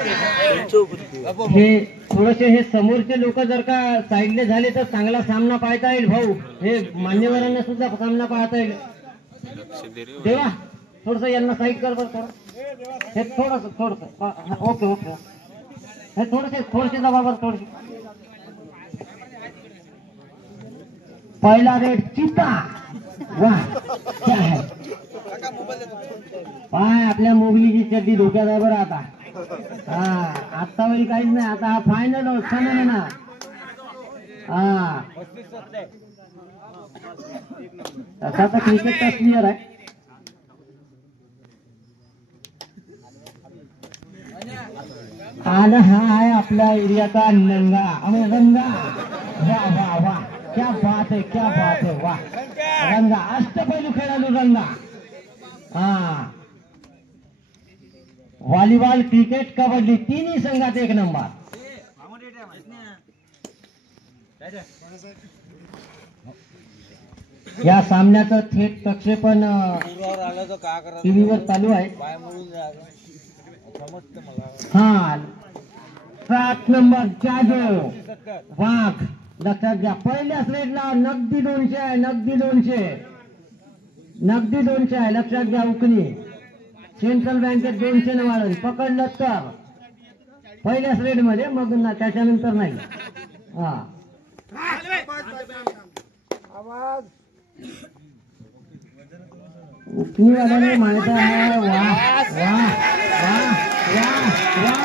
हे थोडेसे हे समोरचे लोक जर का साईडले झाले तर चांगला सामना पाहता येईल भाऊ. हे मान्यवरांना सुद्धा सामना पाहता येईल. देवा थोडस यांना साईड कर बरं. हे थोडस ओके ओके. हे थोडेसे जबाबर थोडेसे. पहिला रेड चिता. वाह क्या है. पाय आपल्या मोगलीची चड्डी धोक्यात आहे बरं आता. हा आता वेळी काहीच नाही. आता हा फायनल आहे ना. हा तसा तर क्रिकेटचा प्लेअर आहे. आणि हा आहे आपल्या एरियाचा नंगा रंगा. वा वा वा क्या बात है क्या बात है. वा रंगा अष्टपैलू खेळाडू रंगा. हा व्हॉलीबॉल क्रिकेट कबड्डी तिन्ही संघात एक नंबर. या सामन्याचं थेट प्रक्षेपण टीव्हीवर चालू आहे. हा 7 नंबर जादव वाघ. लक्षात घ्या पहिल्याच रेडला नगदी 200 आहे. नगदी 200 आहे. लक्षात घ्या. उकणी सेंट्रल बँकेत 200 न वाढून पकडलं तर पहिल्याच रेड मध्ये मग त्याच्यानंतर नाही. हा उकणी वाल्याने माहिती आहे. वा वा वा वा वा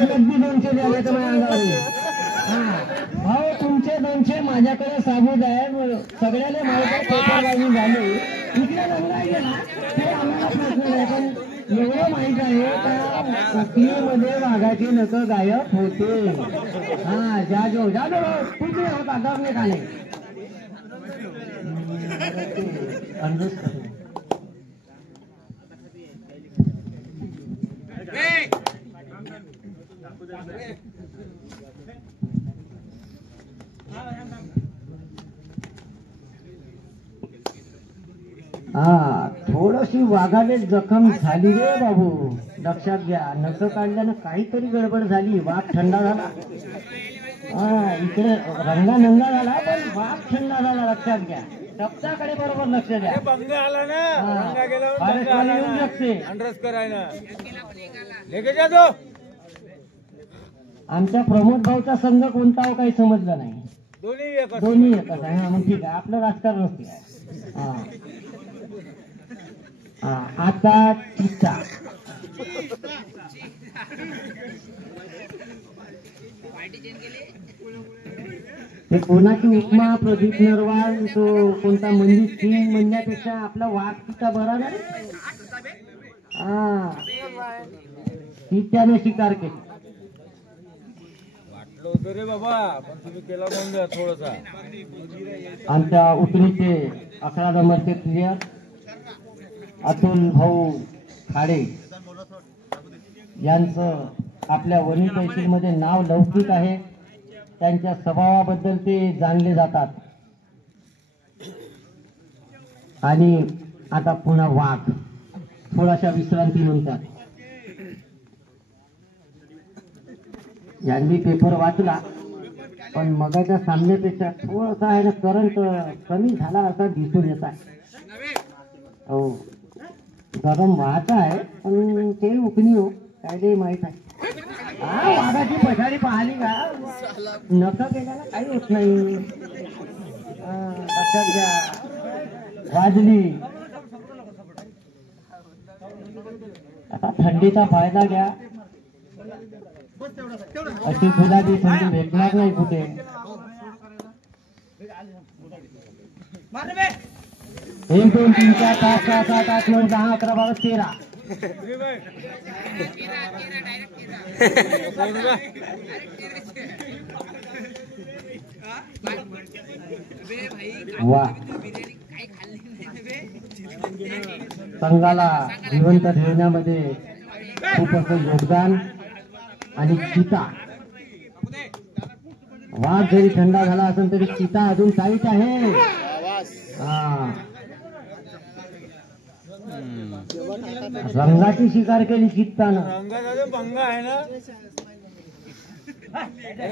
नगदी 200 द्यावे तर माझ्या अंगावर. भाऊ तुमचे 200 माझ्याकडे साबूत आहे. सगळ्याला माहिती झाली. इकडे रंगा गेला ते आम्हाला प्रश्न नाही. पण एवढं माहित आहे का उकलीमध्ये वाघाची नख गायब होते. हा जादव कुठे होता डरने खाणे. हा थोडीशी वाघाने जखम झाली रे बाबू. लक्षात घ्या. नख काढल्यानं काहीतरी गडबड झाली. वाघ थंडा झाला. हा इकडे रंगा नंगा झाला पण वाघ थंडा झाला. लक्षात घ्या. शब्दाकडे बरोबर लक्ष द्या. येऊ शकते. आमच्या प्रमोद भाऊचा संघ कोणता हो काही समजलं नाही. दोन्ही एकच आहे. हा मग ठीक आहे. आपलं राजकारण असते. आता चित्ता. ते कोणाची उपमा प्रदीप नरवाल तो कोणता मंदिर सिंग म्हणण्यापेक्षा आपला वाघ चित्ता बरा नाही. हा चित्त्याने शिकार केली. रे बाबा पण तुम्ही केला बंद थोडासा. आमच्या उतरीचे 11 नंबरचे प्लेयर अतुल भाऊ खाडे यांचं आपल्या वनी तहसील मध्ये नाव लौकिक आहे. त्यांच्या स्वभावाबद्दल ते जाणले जातात. आणि आता पुन्हा वाघ थोड्याशा विश्रांतीनंतर. यांनी पेपर वाचला पण मगाच्या सामन्यापेक्षा थोडासा आहे ना करंट कमी झाला असा दिसून येत आहे. हो गरम वाहत आहे पण ते उकणी हो काय माहित आहे. हा वाघाची पछाडी पाहिली का नख गेल्याला काही होत नाही. लक्षात घ्या. वाजली. आता थंडीचा फायदा घ्या. अशी गुलाबी थंडी भेटणार नाही कुठे. 1 2 3 4 5 6 7 8 9 10 11 12 13. वा संघाला जिवंत ठेवण्यामध्ये खूप असं योगदान. आणि चिता वाघ जरी थंडा झाला असेल तरी चिता अजून टाईट आहे. रंगाची शिकार केली चित्तानं. रंगाचा पंगा आहे ना.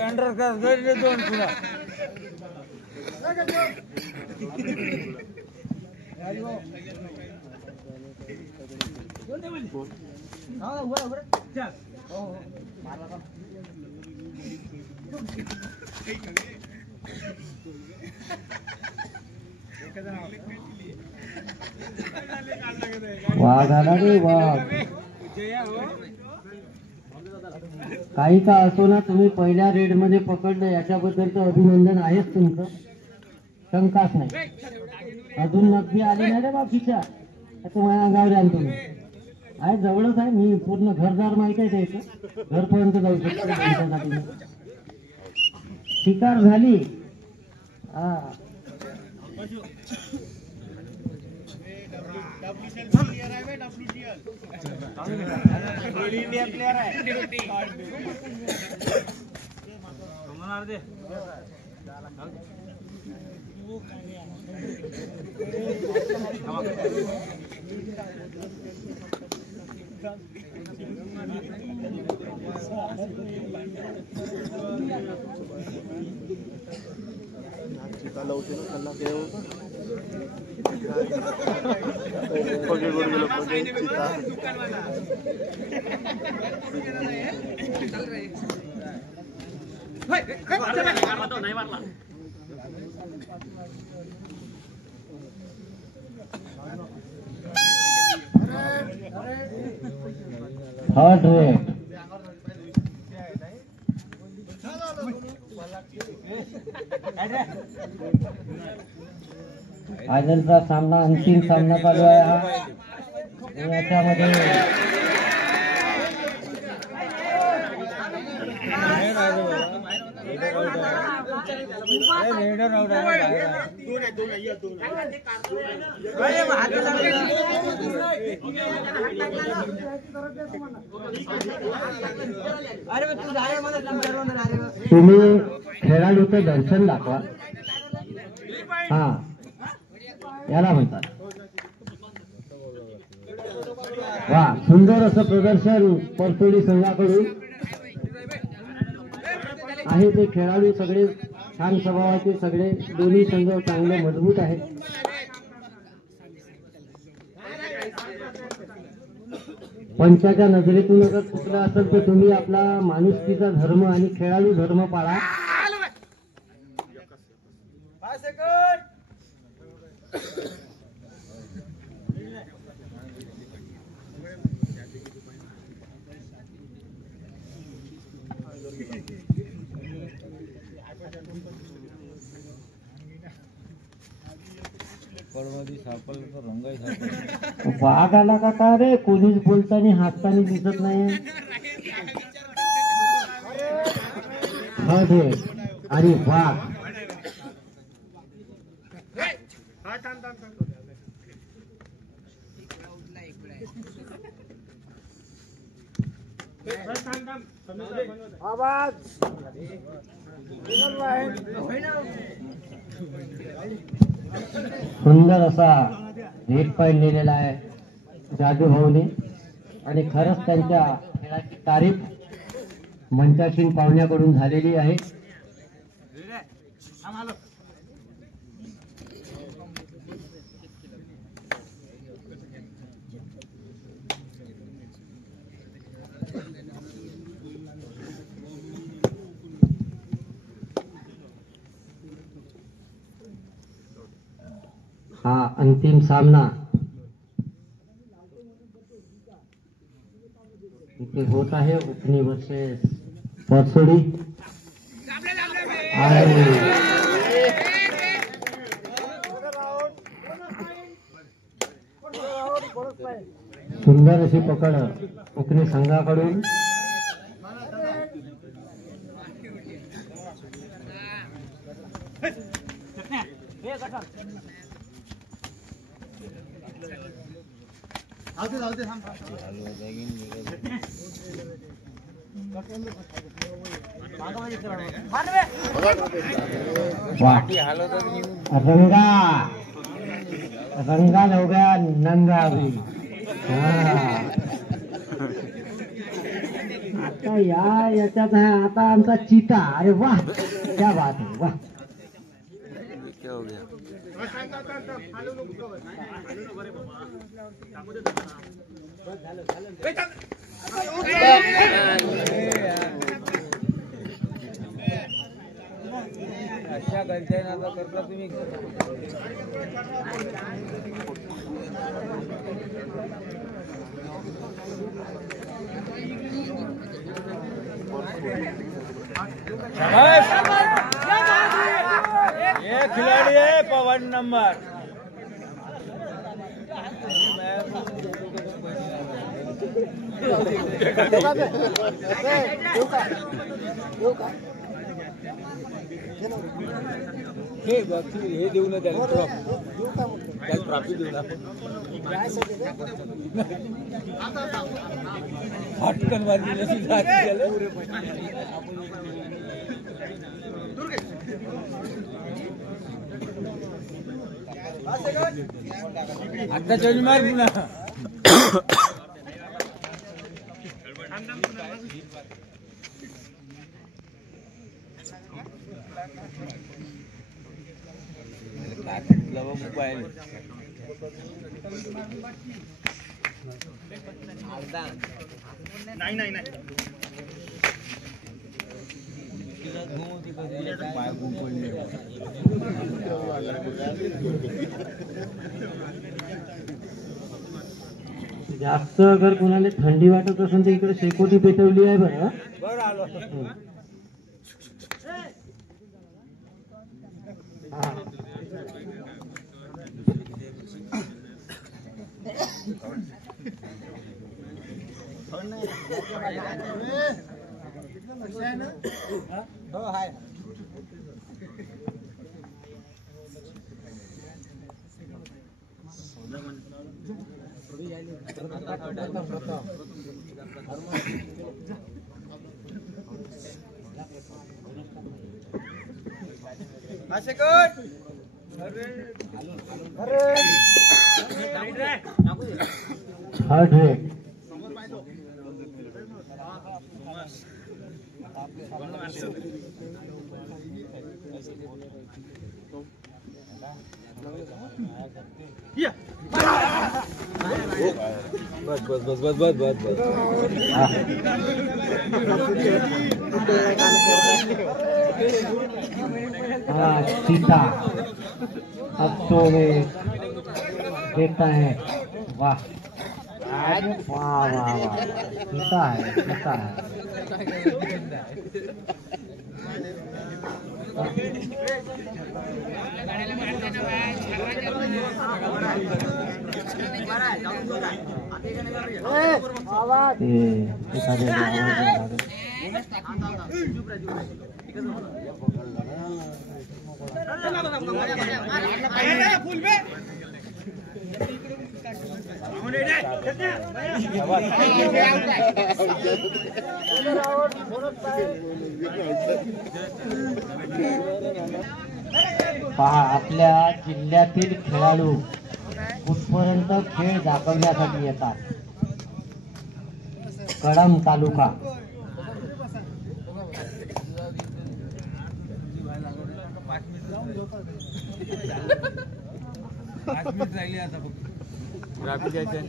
अंडर कर दोन पुन्हा वाघ आला रे वाघ. काही का असो ना, तुम्ही पहिल्या रेड मध्ये पकडलं याच्याबद्दलचं अभिनंदन आहेच तुमचं, शंकाच नाही. अजून नगदी आली नाही रे बाकीच्या, माझ्या अंगावर आण तुम्ही. आहे जवळच आहे, मी पूर्ण घरदार माहित आहे त्याचं, घरपर्यंत जाऊ शकतो त्यांच्यासाठी. शिकार झाली. हा इंडिया प्लेयर आहे. Third rate. फायनलचा सामना, अंतिम सामना चालू आहे हा. याच्यामध्ये तुम्ही खेळाडूचं दर्शन दाखवा. हा याला म्हणतात. वा, सुंदर असं प्रदर्शन परतोडी संघाकडून आहे. ते खेळाडू सगळे छान स्वभावाचे, सगळे दोन्ही संघ चांगले मजबूत आहेत. पंचाच्या नजरेतून जर चुकलं असेल तर तुम्ही आपला माणुसकीचा धर्म आणि खेळाडू धर्म पाळा. वाघ आला का काय रे? कोणीच बोलताना हाततानी दिसत नाही. आणि वाघ सुंदर असा रेट पॉइंट लिहिलेला आहे जादू भाऊने. आणि खरंच त्यांच्या खेळाची तारीफ मंचाशीन पाहुण्याकडून झालेली आहे. हा अंतिम सामना इथे होत आहे. उपनी वर्सेस परसोडी. सुंदर अशी पकड उपनी संघाकडून. रंगाल हो गया नंगा अभी आता याच्यात आहे आता आमचा चिता अरे वाह क्या बात है वाह क्या हो गया अच्छा करताय ना करता तुम्ही ये खिलाड़ी है पवन नंबर हे देऊ ना त्याला ट्रॉफी देऊ ना हटकन आता चल मार पुन्हा मोबाईल नाही जास्त अगर कोणाला थंडी वाटत असेल तर इकडे शेकोटी पेटवली आहे बरं आलो हो हाय थर्ड रेट बस बस बस बस बस बस बस हाँ सीता अब तो वे देखता है वाह वाह वाह वाह सीता है पहा आपल्या जिल्ह्यातील खेळाडू कुठपर्यंत खेळ दाखवण्यासाठी येतात. कळंब तालुका राहिली आता ट्रॅफिक यायचं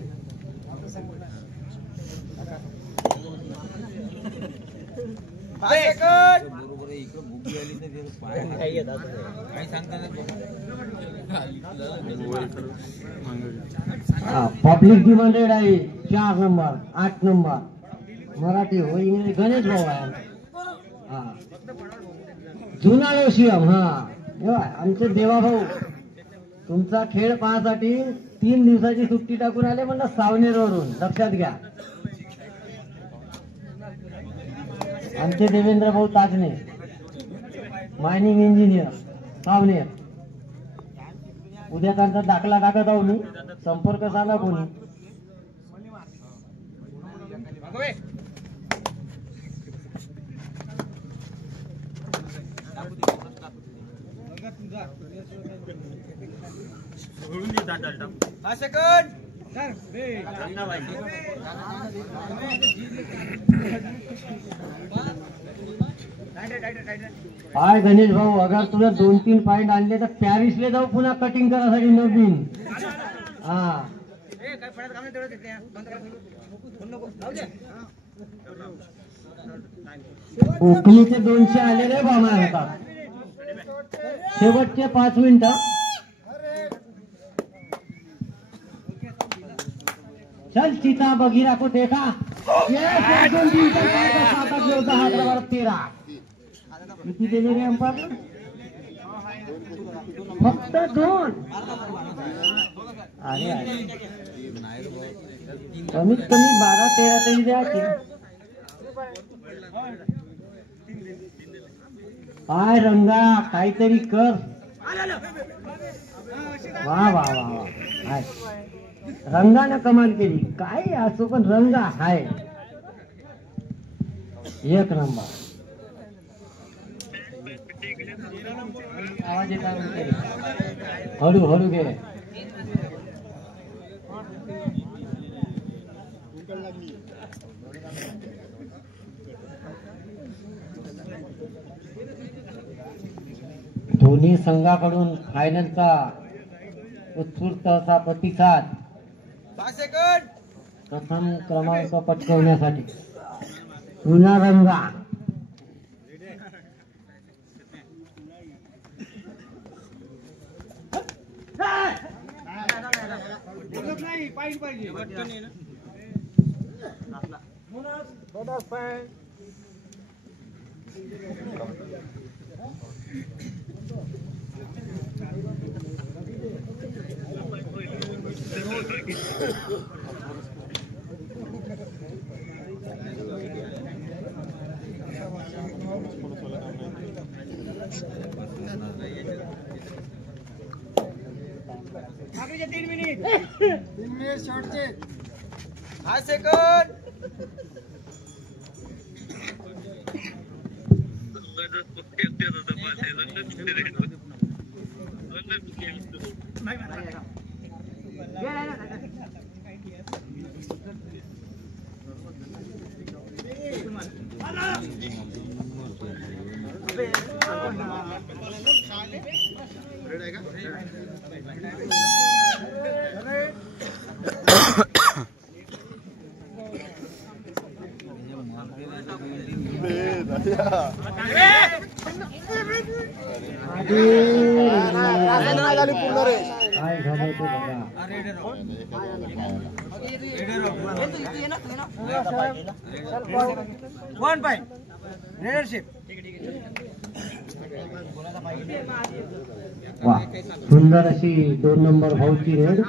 बरोबर इकडे भूक आली तर काय सांगतात पब्लिक डिमांडेड आहे 4 नंबर 8 नंबर मराठी हो इंग्लिश गणेश भाऊ आहे जुनाळो शिवम आमचे देवा भाऊ तुमचा खेळ पाहण्यासाठी 3 दिवसाची सुट्टी टाकून आले म्हणलं सावनेरवरून लक्षात घ्या. आमचे देवेंद्र भाऊ ताजने मायनिंग इंजिनियर सावनेर उद्या त्यांचा दाखला टाकत आहो मी संपर्क साधा कोणी हाय गणेश भाऊ, अगर तुला 2-3 पॉइंट आणले तर पॅरिसले जाऊ पुन्हा कटिंग करासाठी नवीन. हा उकलीचे 200 आले रे बामा हातात. शेवटचे 5 मिनिटं. चल चिता बघिरा को देखा. ये 2-3 हैदराबाद 13. किती दिले रे अंपायर? फक्त 2. अरे कमीत कमी 12-13 तरी द्या की. काय रंगा काहीतरी कर. वा वा वा वा. हाय रंगाने कमाल केली. काय असो पण रंगा हाय एक नंबर. आवाज येत आहे हळू हळू घे. दोन्ही संघाकडून फायनलचा उत्स्फूर्त असा प्रतिसाद. प्रथम क्रमांक पटकावण्यासाठी पुन्हा रंगा. आखरीचे 3 मिनिट शेवटचे 5 सेकंद. वा सुंदर अशी 2 नंबर भाऊची रेड.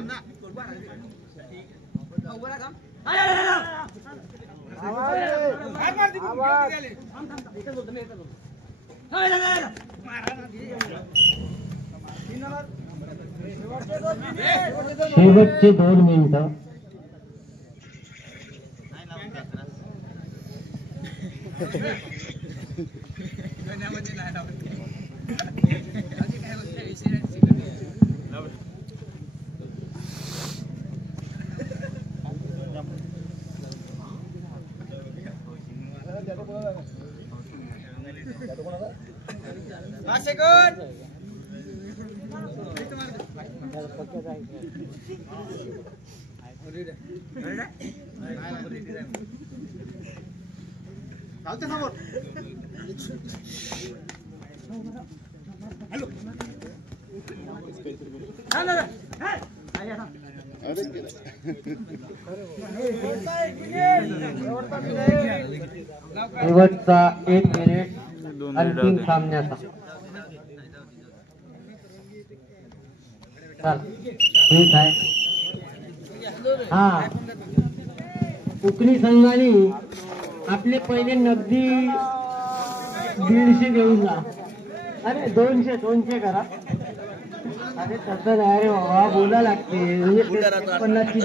शेवटचे 2 मिनिटं. शेवटचा 1 मिनिट अंतिम सामन्याचा. ठीक आहे. हा उकली संघाने आपले पहिले नगदी 150 घेऊन जा. अरे 200 करा. अरे तसं नाही रे बाबा, बोला लागते म्हणजे 50ची